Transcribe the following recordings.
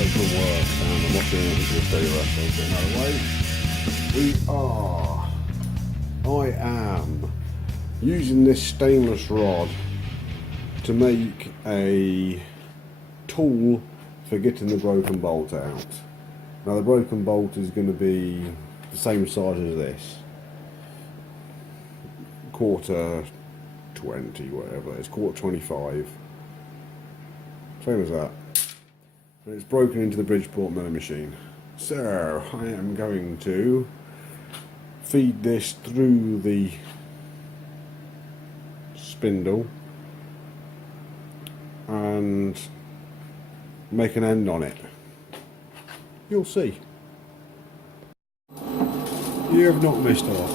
heard from work and I'm not doing anything to the steerer, so I'll get another way. I am using this stainless rod to make a tool for getting the broken bolt out. Now the broken bolt is going to be the same size as this. Quarter 20, whatever, it's quarter 25. Same as that. And it's broken into the Bridgeport milling machine. So I am going to feed this through the spindle and make an end on it. You'll see. You have not missed a lot.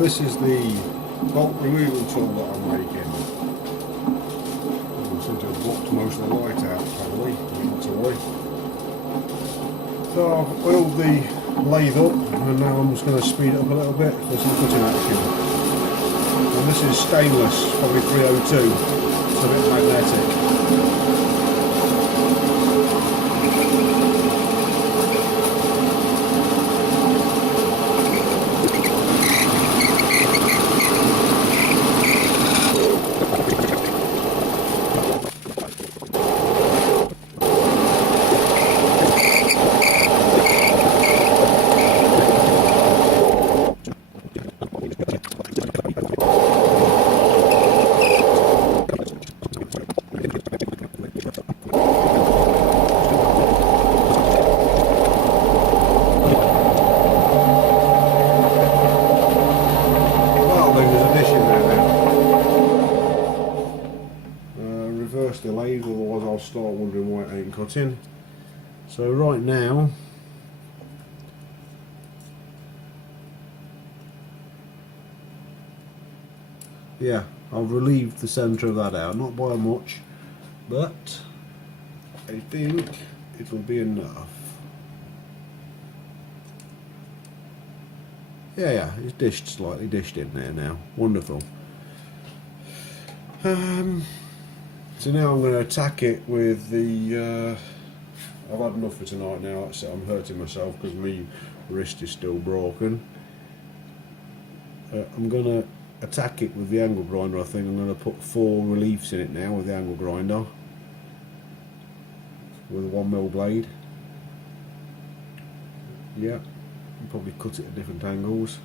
This is the bolt removal tool that I'm making. I seem to have blocked most of the light out, probably, not to worry. So I've oiled the lathe up and now I'm just going to speed it up a little bit for some cutting action. And this is stainless, probably 302, it's a bit magnetic. Reverse the lathe, otherwise I'll start wondering why it ain't cutting. So right now yeah, I've relieved the centre of that out, not by much, but I think it will be enough. Yeah, it's dished, slightly dished in there now. Wonderful. So now I'm going to attack it with the, I've had enough for tonight now, like I said, I'm hurting myself because my wrist is still broken. I'm going to attack it with the angle grinder. I think I'm going to put 4 reliefs in it now with the angle grinder, with a 1mm blade. Yeah, you probably cut it at different angles.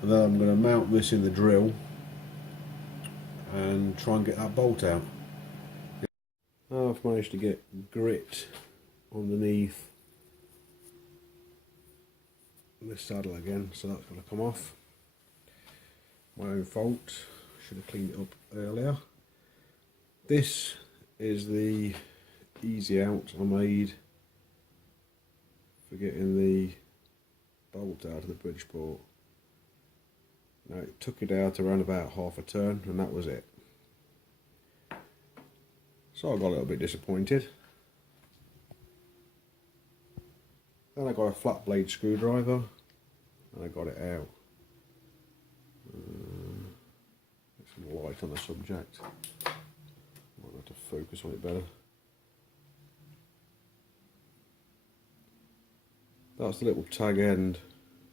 And then I'm going to mount this in the drill and try and get that bolt out. I've managed to get grit underneath this saddle again, so that's going to come off. My own fault, should have cleaned it up earlier. This is the easy out I made for getting the bolt out of the Bridgeport. Now it took it out around about half a turn and that was it. So I got a little bit disappointed. Then I got a flat blade screwdriver and I got it out. Get some light on the subject. Might have to focus on it better. That's the little tag end.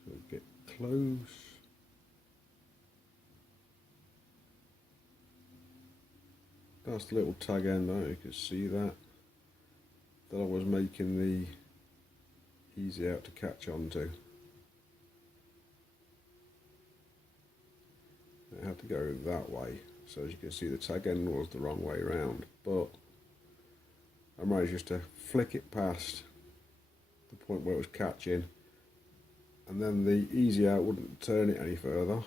So get close. That's the little tag end, I don't know if you can see that. That I was making the easy out to catch onto. It had to go that way, so as you can see the tag end was the wrong way around, but I managed just to flick it past the point where it was catching, and then the easy out wouldn't turn it any further.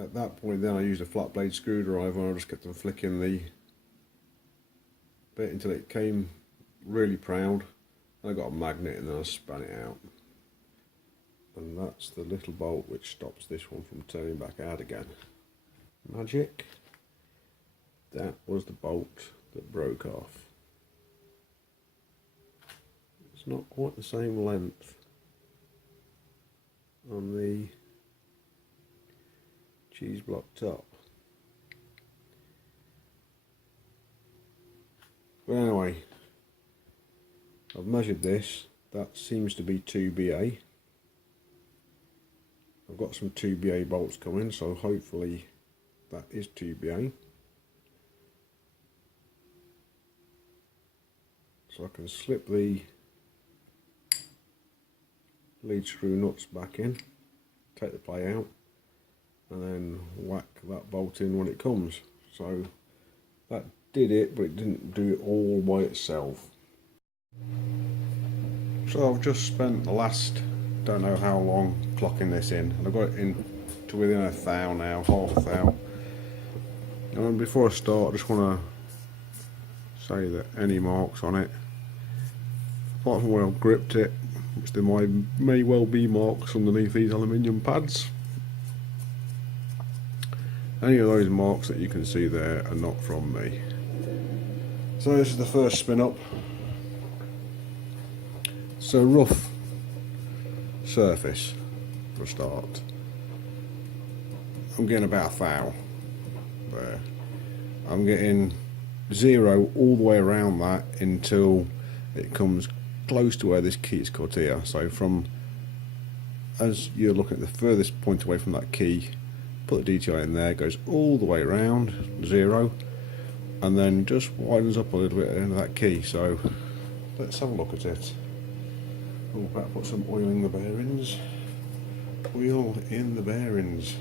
At that point then I used a flat blade screwdriver and I just kept on flicking the bit until it came really proud. I got a magnet and then I span it out. And that's the little bolt which stops this one from turning back out again. Magic. That was the bolt that broke off. It's not quite the same length on the cheese block top. But anyway, I've measured this. That seems to be 2BA. I've got some 2BA bolts coming, so hopefully that is 2BA. So I can slip the lead screw nuts back in, take the play out, and then whack that bolt in when it comes. So that did it, but it didn't do it all by itself. So I've just spent the last don't know how long clocking this in, and I've got it in to within a thou now, half a thou. And before I start, I just want to say that any marks on it, apart from where I've gripped it, which there may well be marks underneath these aluminium pads, any of those marks that you can see there are not from me. So this is the first spin up. So rough surface for a start. I'm getting about a thou there. I'm getting 0 all the way around that until it comes close to where this key is cut here. So from, as you're looking at the furthest point away from that key, put the DTI in there, goes all the way around 0, and then just widens up a little bit at the end of that key. So let's have a look at it. Oh, better put some oil in the bearings. Oil in the bearings.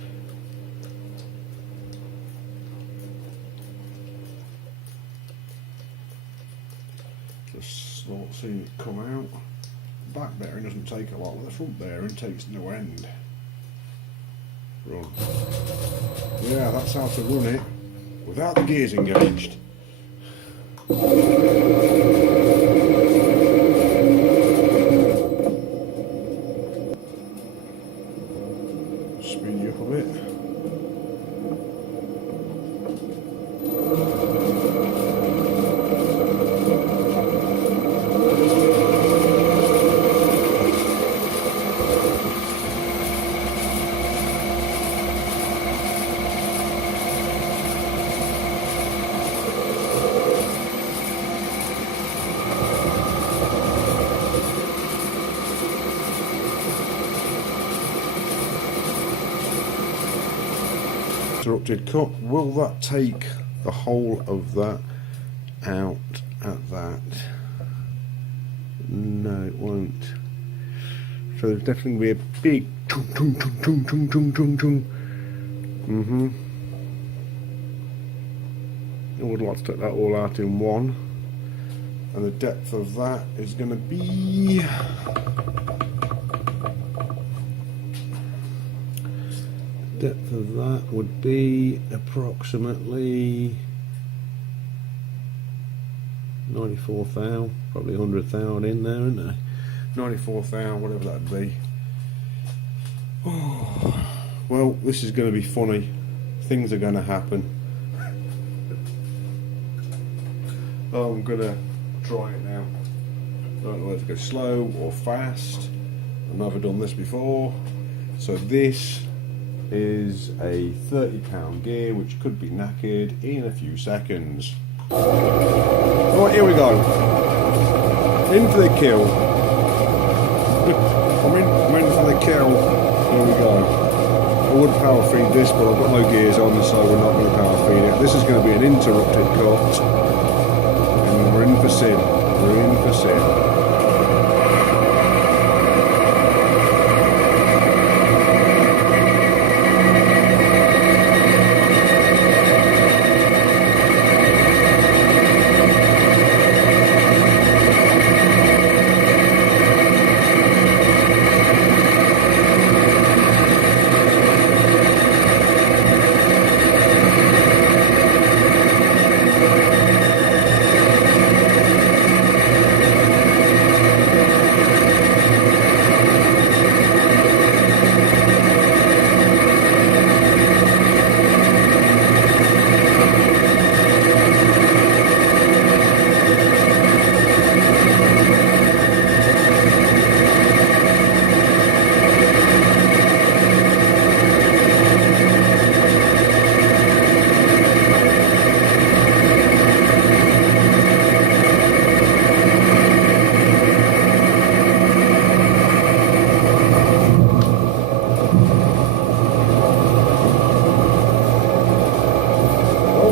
Just start seeing it come out. The back bearing doesn't take a lot, but the front bearing takes no end. Run. Yeah, that's how to run it without the gears engaged. Speed you up a bit. Interrupted cut. Will that take the whole of that out at that? No, it won't. So there's definitely be a big chung chung chung chung chung chung chung chung. I would like to take that all out in one, and the depth of that is going to be depth of that would be approximately 94 thou, probably 100 thou in there, isn't there? 94 thou, whatever that'd be. Oh, well, this is going to be funny. Things are going to happen. Oh, I'm going to try it now. Don't know whether to go slow or fast. I've never done this before. So this is a £30 gear which could be knackered in a few seconds. Right, here we go. In for the kill. I'm in for the kill. Here we go. I would power feed this, but I've got no gears on, so we're not going to power feed it. This is going to be an interrupted cut, and we're in for sin. We're in for sin.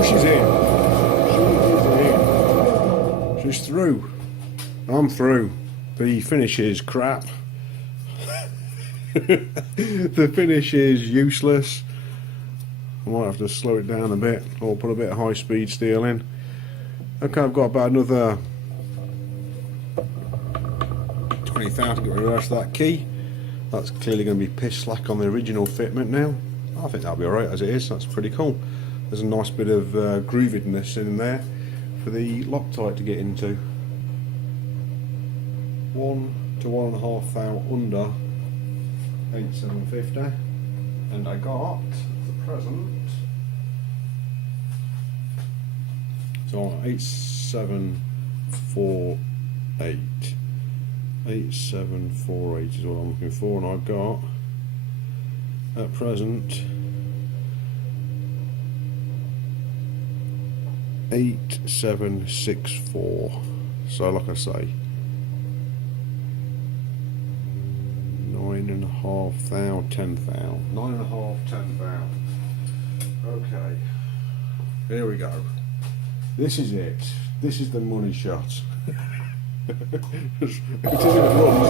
she's in. She is in. She's through. I'm through. The finish is crap. The finish is useless. I might have to slow it down a bit or put a bit of high speed steel in. Okay, I've got about another 20,000 to get rid of the rest of that key. That's clearly going to be piss slack on the original fitment now. I think that'll be alright as it is. That's pretty cool. There's a nice bit of groovedness in there for the Loctite to get into. 1 to 1.5 thou under 8750, and I got the present. So 8748. 8748 is what I'm looking for, and I got at present 8764. So like I say, 9.5 thou, 10 thou, 9.5, 10 thou. Okay, here we go. This is it. This is the money shot. It isn't runs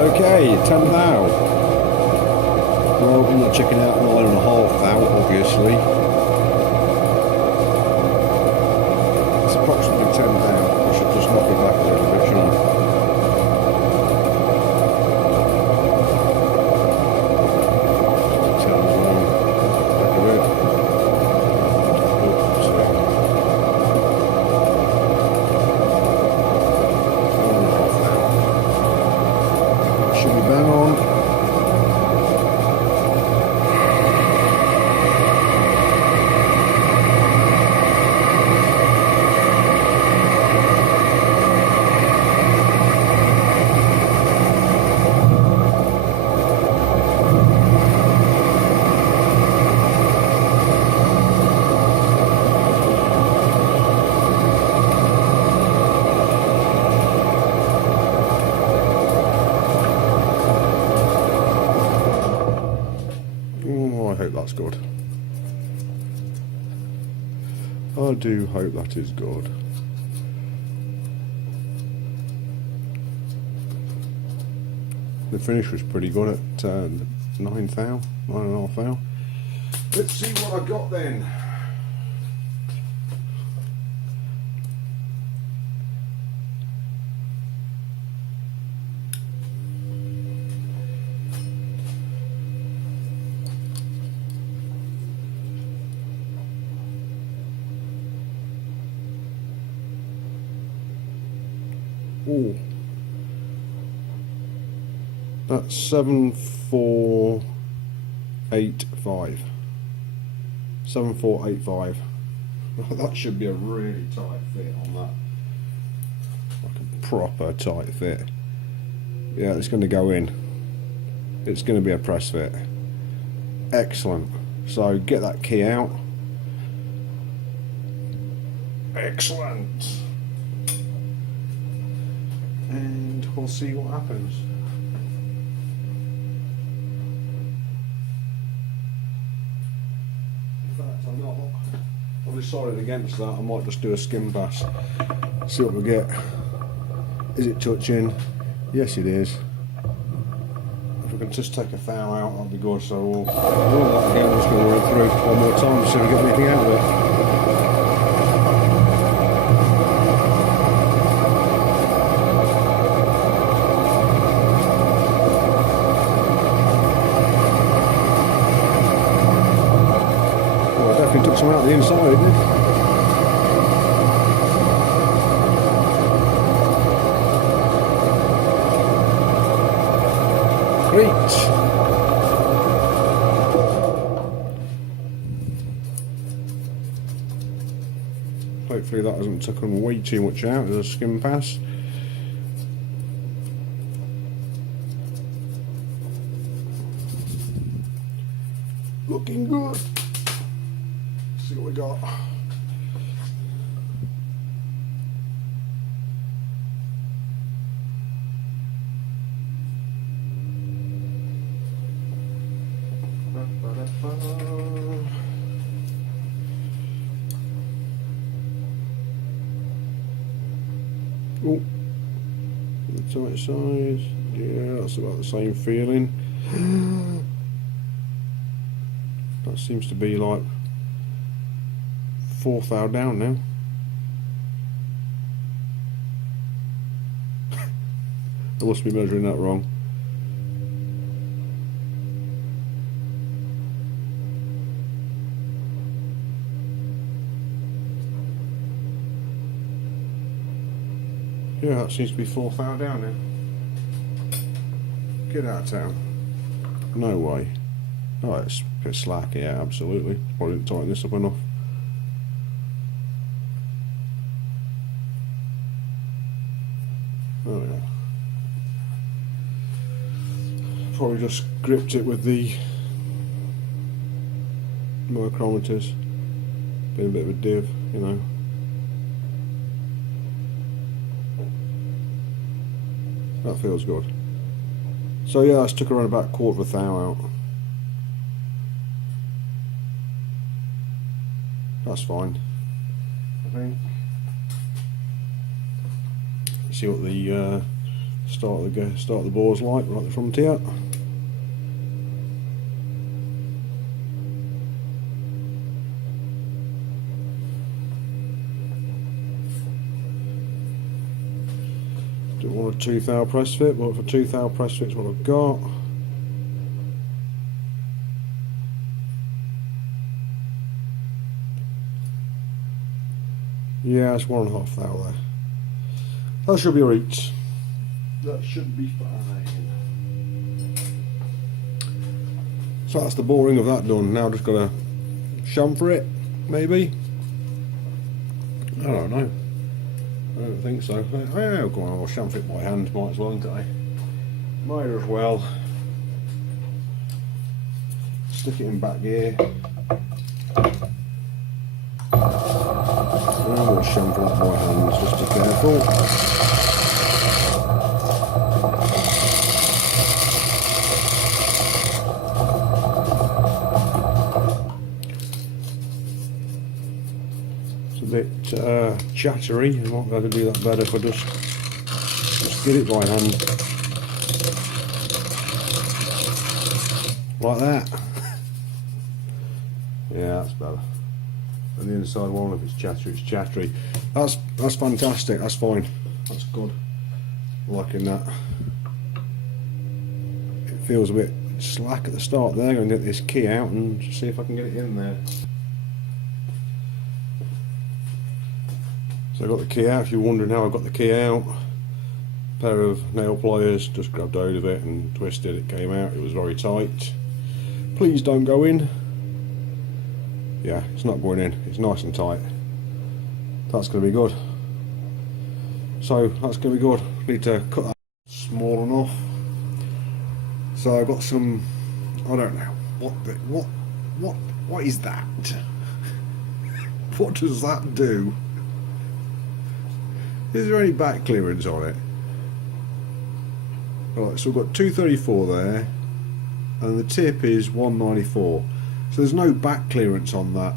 okay, 10 thou. Well, I'm not checking out 9.5 thou, obviously. It's approximately 10 thou. I should just knock it back a little bit, shouldn't I? That's good. I do hope that is good. The finish was pretty good at 9 thou, 9.5 thou. Let's see what I got then. Oh, that's 7485. 7485. That should be a really tight fit on that. Like a proper tight fit. Yeah, it's going to go in. It's going to be a press fit. Excellent. So get that key out. Excellent. And we'll see what happens. In fact, I'm not. I've decided against that. I might just do a skim pass. See what we get. Is it touching? Yes, it is. If we can just take a thou out, that'll be good. So we'll roll that again. I'm just going to run it through one more time to see if we get anything out of it. Took some out the inside, didn't it? Great. Hopefully that hasn't taken way too much out as a skim pass. Looking good. See what we got. Oh, the tight size. Yeah, that's about the same feeling. That seems to be like 4th thou down now. I must be measuring that wrong. Yeah, that seems to be 4th thou down now. Get out of town. No way. Oh, it's a bit slack, yeah, absolutely. Probably didn't tighten this up enough. Oh yeah. Probably just gripped it with the micrometers. Been a bit of a div, you know. That feels good. So yeah, I took around about 1/4 thou out. That's fine, I think. See what the start of the bore's like right at the front here. Don't want a 2 thou press fit, but for 2 thou press fit's what I've got. Yeah, it's 1.5 thou there. That should be alright. That should be fine. So that's the boring of that done. Now just gotta chamfer it, maybe. I don't know. I don't think so. Oh, go on, I'll chamfer it by hand, might as well, don't I? Might as well. Stick it in back gear. I'm going to chamfer that by hand, just be careful. It's a bit chattery. I might be able to do that better if I just get it by hand. Like that. Yeah, that's better. And the inside one, if it's chattery, it's chattery. That's fantastic, that's fine. That's good. Liking that. It feels a bit slack at the start there. I'm going to get this key out and see if I can get it in there. So I got the key out. If you're wondering how I got the key out, a pair of nail pliers, just grabbed hold of it and twisted, it came out. It was very tight. Please don't go in. Yeah, it's not going in, it's nice and tight. That's going to be good. So that's going to be good. Need to cut that small enough. So I've got some, I don't know, what is that? What does that do? Is there any back clearance on it? Right, so we've got 234 there, and the tip is 194. So there's no back clearance on that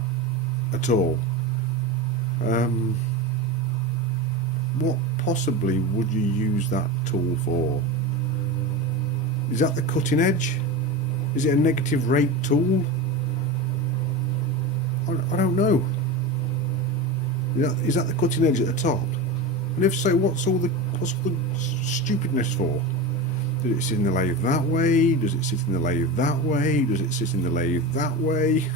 at all. What possibly would you use that tool for? Is that the cutting edge? Is it a negative rate tool? I don't know. Is that the cutting edge at the top? And if so, what's all the stupidness for? Does it sit in the lathe that way? Does it sit in the lathe that way? Does it sit in the lathe that way?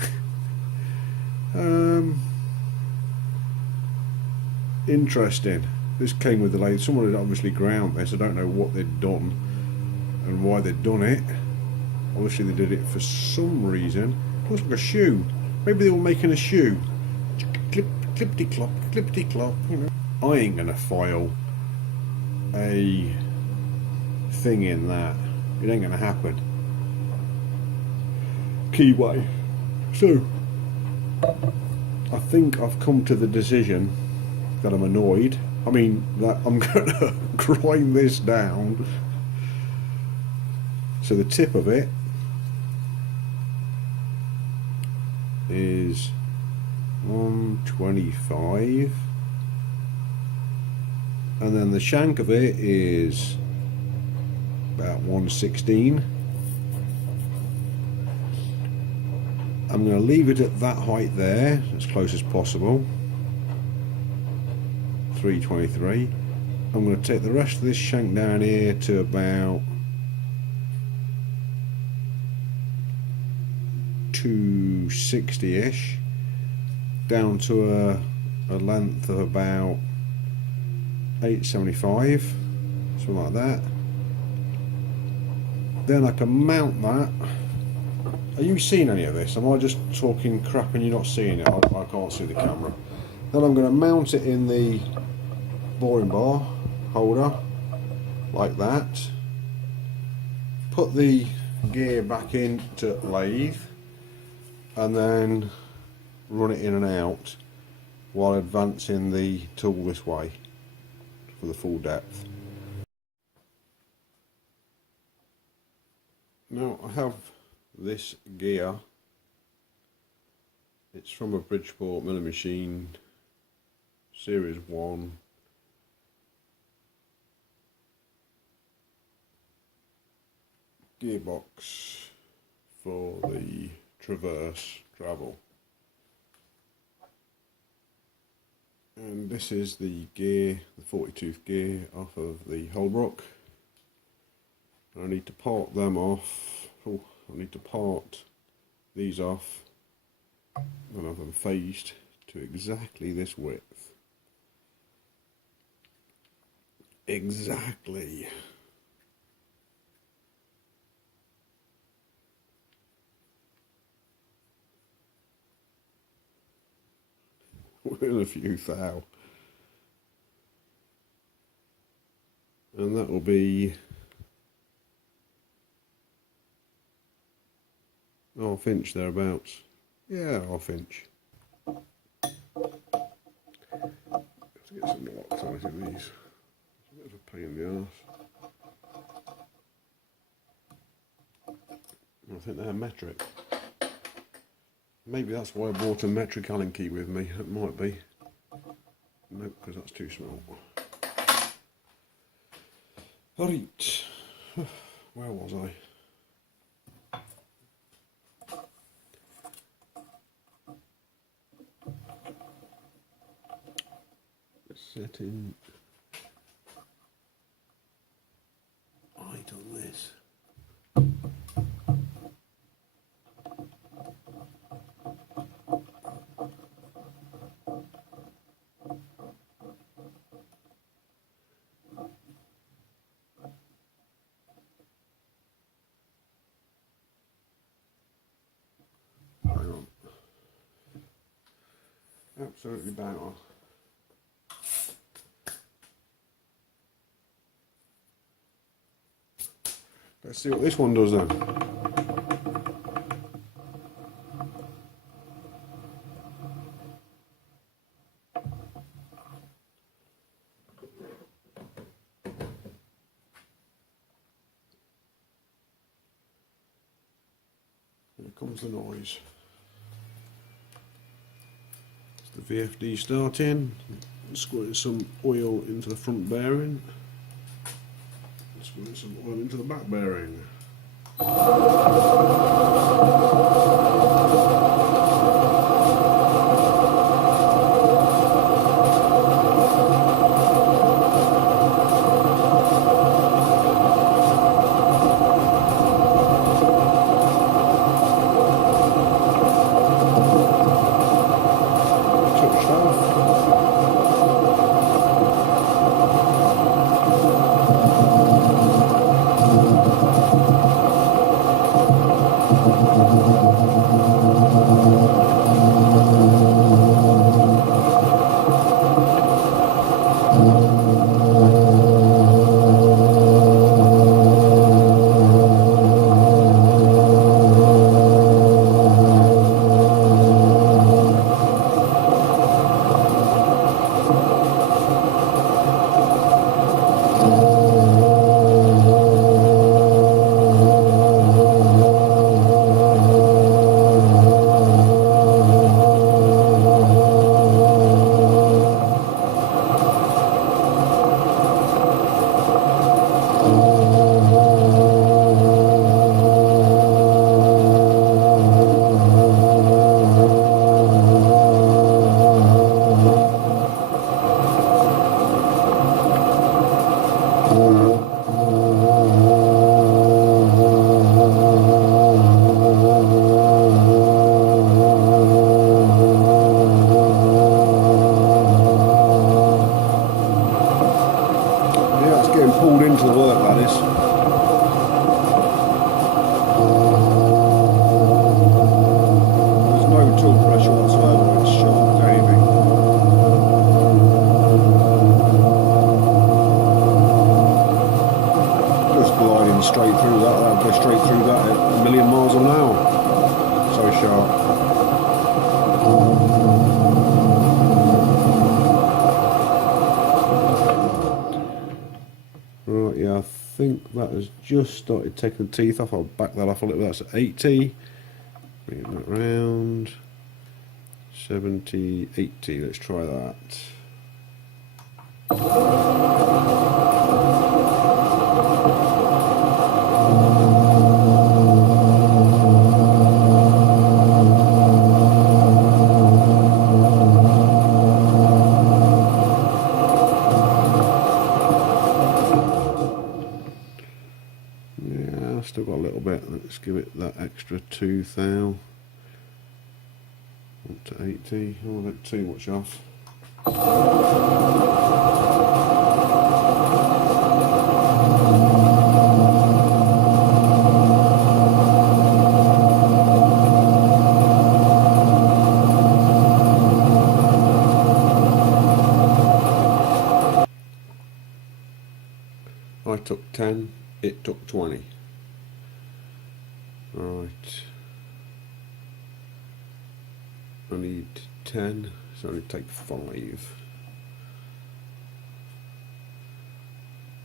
Interesting. This came with the lathe. Someone had obviously ground this. I don't know what they'd done and why they'd done it. Obviously they did it for some reason. It looks like a shoe. Maybe they were making a shoe. Clippity clop, clippity clop. You know. I ain't gonna file a thing in that. It ain't gonna happen. Keyway. So I think I've come to the decision that I'm annoyed. I mean that I'm gonna grind this down so the tip of it is 125, and then the shank of it is about 116. I'm going to leave it at that height there, as close as possible, 323. I'm going to take the rest of this shank down here to about 260-ish, down to a length of about 875, something like that. Then I can mount that. Are you seeing any of this? Am I just talking crap and you're not seeing it? I can't see the camera. Then I'm going to mount it in the boring bar holder like that. Put the gear back into lathe and then run it in and out while advancing the tool this way for the full depth. Now I have this gear. It's from a Bridgeport milling machine, Series 1. Gearbox for the Traverse travel. And this is the gear, the 40-tooth gear off of the Holbrook. I need to part them off. Oh, I need to part these off and have them phased to exactly this width. Exactly. Within a few thou. And that will be half inch thereabouts. Yeah, half inch. Have to get some Loctite in these. It's a bit of a pain in the arse. I think they're metric. Maybe that's why I bought a metric Allen key with me. It might be. Nope, because that's too small. Right. Where was I? Setting height on this. Hang on. Absolutely bang on. Let's see what this one does then. Here comes the noise. It's the VFD starting, squirting some oil into the front bearing. Put some oil into the back bearing. Touched off. tool pressure whatsoever, it's sharp as anything. Just gliding straight through that, that'll go straight through that at a million miles an hour. So sharp. Right, yeah, I think that has just started taking the teeth off. I'll back that off a little bit. That's at 80. Bring that round. 70, 80. Let's try that. Still got a little bit. Let's give it that extra tooth now. Up to 80. Oh, a bit too much off. I took 10, it took 20. Right, I need 10, so I need to take 5.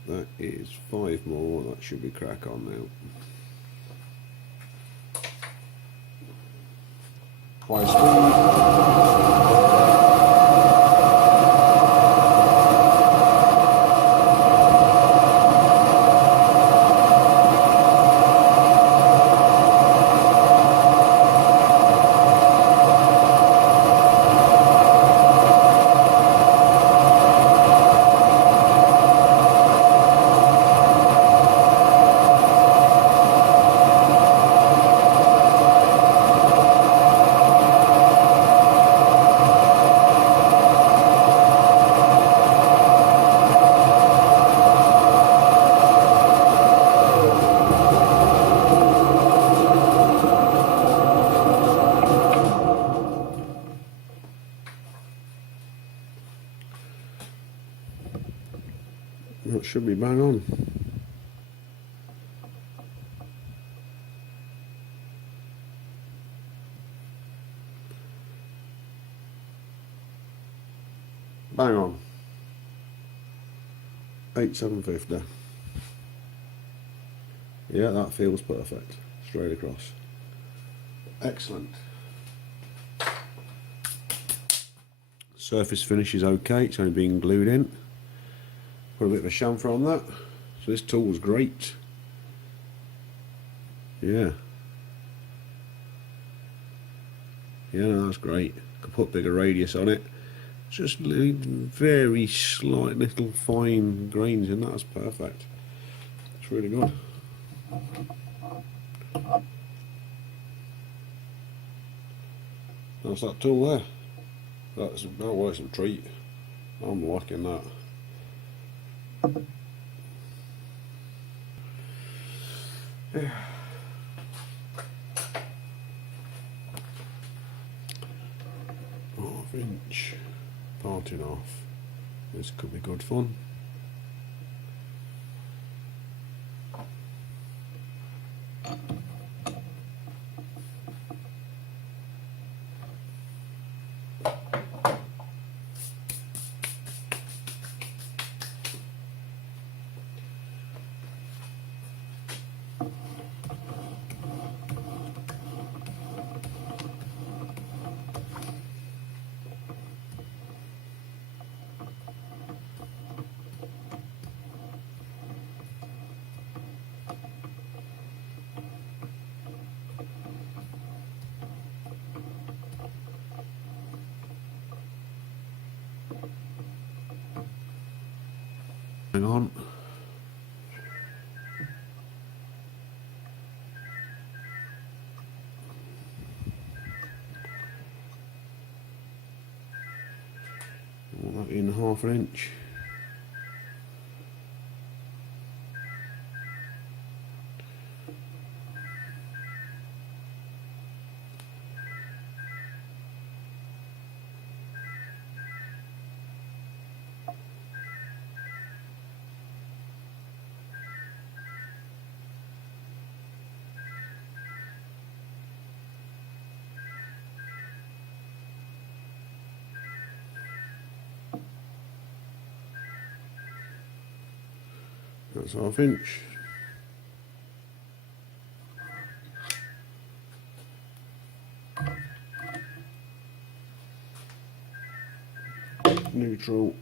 That is 5 more, that should be crack on now. High speed. That should be bang on. Bang on. 8750. Yeah, that feels perfect. Straight across. Excellent. Surface finish is okay, it's only being glued in. Put a bit of a chamfer on that. So this tool was great. Yeah. Yeah, no, that's great. Could put bigger radius on it. Just very slight little fine grains in that. That's perfect. It's really good. That's that tool there. That's a treat. I'm liking that. Yeah. Half-inch parting off. This could be good fun. Hang on. Want that in 1/2 inch. That's 1/2 inch. Neutral.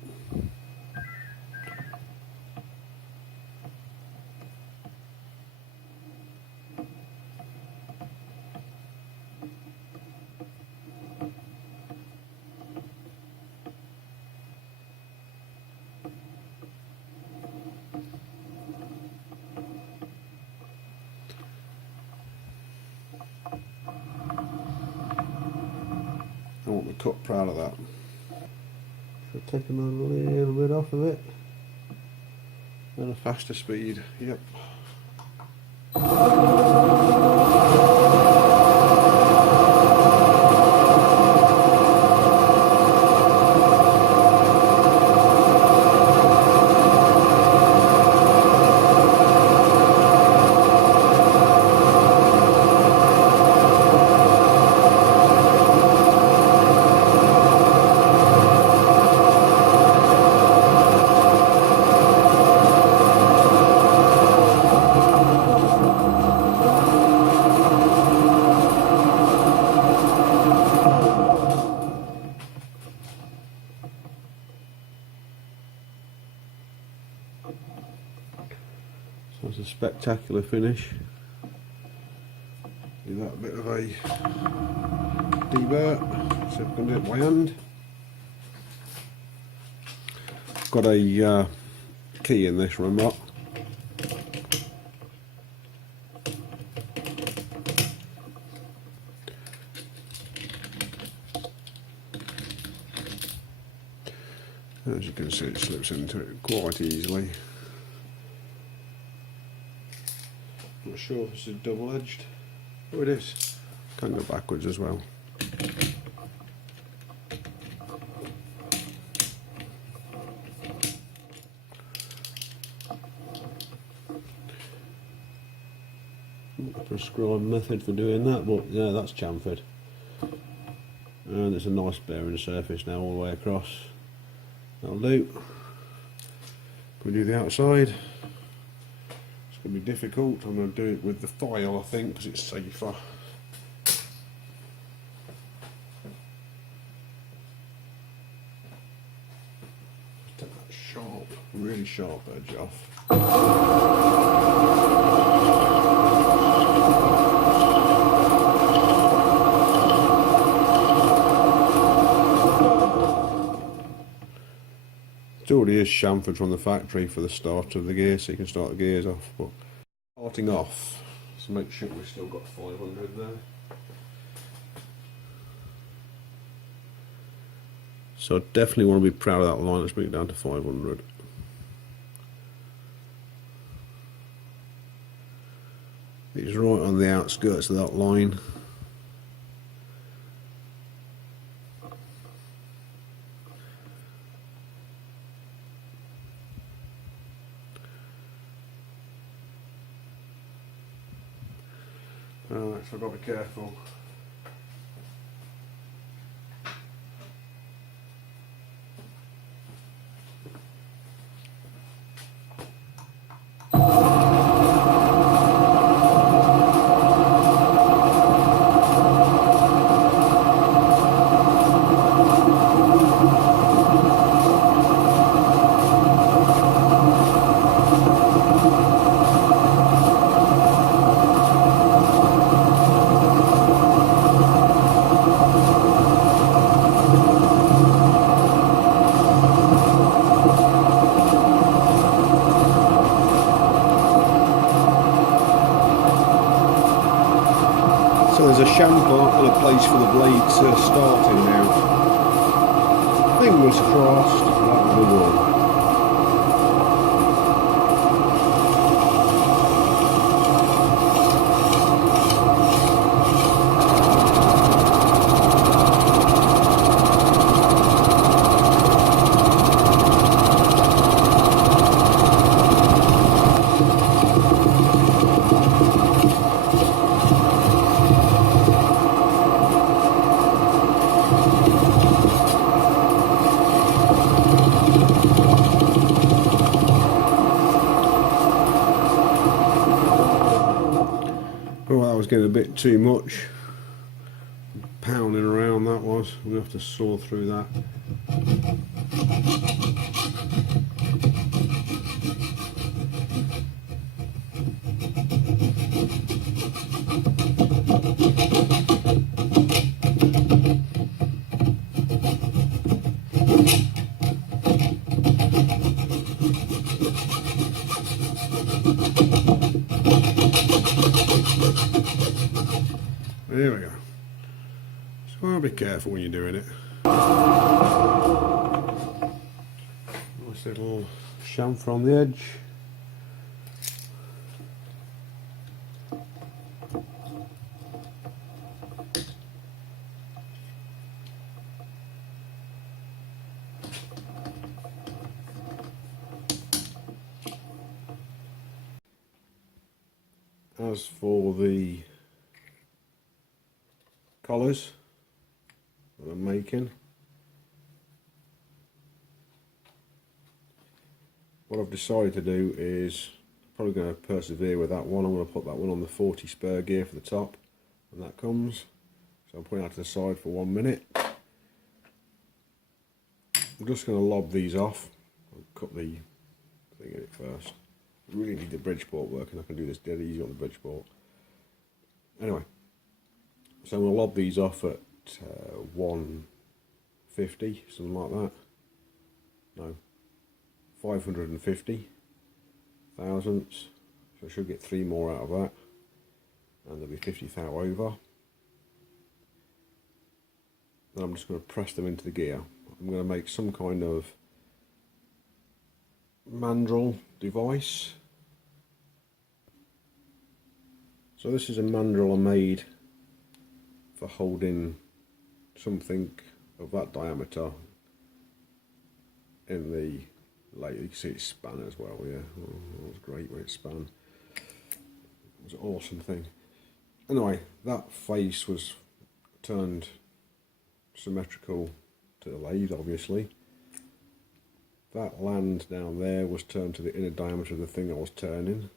I want the cut proud of that. So taking a little bit off of it. At a faster speed, yep. So it's a spectacular finish. Do that bit of a deburt, so I'm going to do it by hand. Got a key in this remote. As you can see, it slips into it quite easily. Not sure if this is double-edged. Oh, it is. Can go backwards as well. Not a prescribed method for doing that, but yeah, that's chamfered. And there's a nice bearing surface now all the way across. That'll do. Can we do the outside? It's going to be difficult. I'm going to do it with the file, I think, because it's safer. Take that sharp, really sharp edge off. It already is chamfered from the factory for the start of the gear, so you can start the gears off. But starting off, let's make sure we've still got 500 there. So I definitely want to be proud of that line. Let's bring it down to 500. It's right on the outskirts of that line. Alright, so I've got to be careful. So there's a chamfer and a place for the blade to start in now. Fingers crossed, that will be one. was getting a bit too much. Pounding around that was. I'm going to have to saw through that. There we go. So be careful when you're doing it. Nice little chamfer on the edge. As for the collars that I'm making, what I've decided to do is probably going to persevere with that one. I'm going to put that one on the 40 spur gear for the top when that comes. So I'm putting that to the side for 1 minute. I'm just going to lob these off. I'll cut the thing in it first. I really need the Bridgeport working. I can do this dead easy on the Bridgeport. Anyway, so I'm going to lob these off at 150, something like that. No, 550 thousandths. So I should get 3 more out of that, and there'll be 50 thou over. Then I'm just going to press them into the gear. I'm going to make some kind of mandrel device. So this is a mandrel I made for holding something of that diameter in the lathe. You can see it span as well, yeah. Oh, that was great when it span. It was an awesome thing. Anyway, that face was turned symmetrical to the lathe, obviously. That land down there was turned to the inner diameter of the thing I was turning.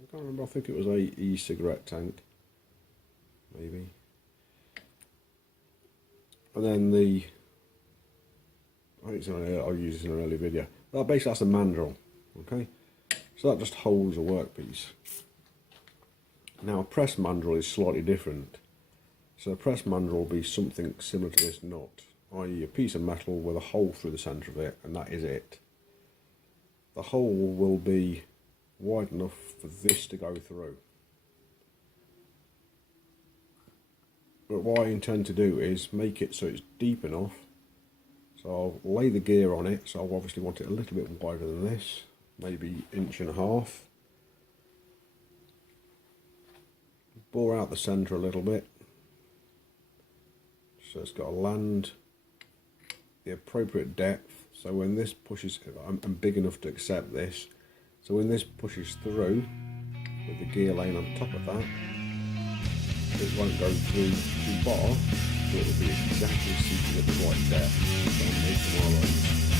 I can't remember, I think it was a e-cigarette tank, maybe. And then I think I'll use this in an earlier video. But basically that's a mandrel, okay? So that just holds a workpiece. Now a press mandrel is slightly different. So a press mandrel will be something similar to this nut, i.e. a piece of metal with a hole through the centre of it, and that is it. The hole will be wide enough for this to go through. But what I intend to do is make it so it's deep enough. So I'll lay the gear on it, so I'll obviously want it a little bit wider than this, maybe 1.5 inches. Bore out the centre a little bit. So it's got to land the appropriate depth, so when this pushes, I'm big enough to accept this, so when this pushes through with the gear laying on top of that, it won't go through too far, so it will be exactly seated at the right depth. So I'm making one of those.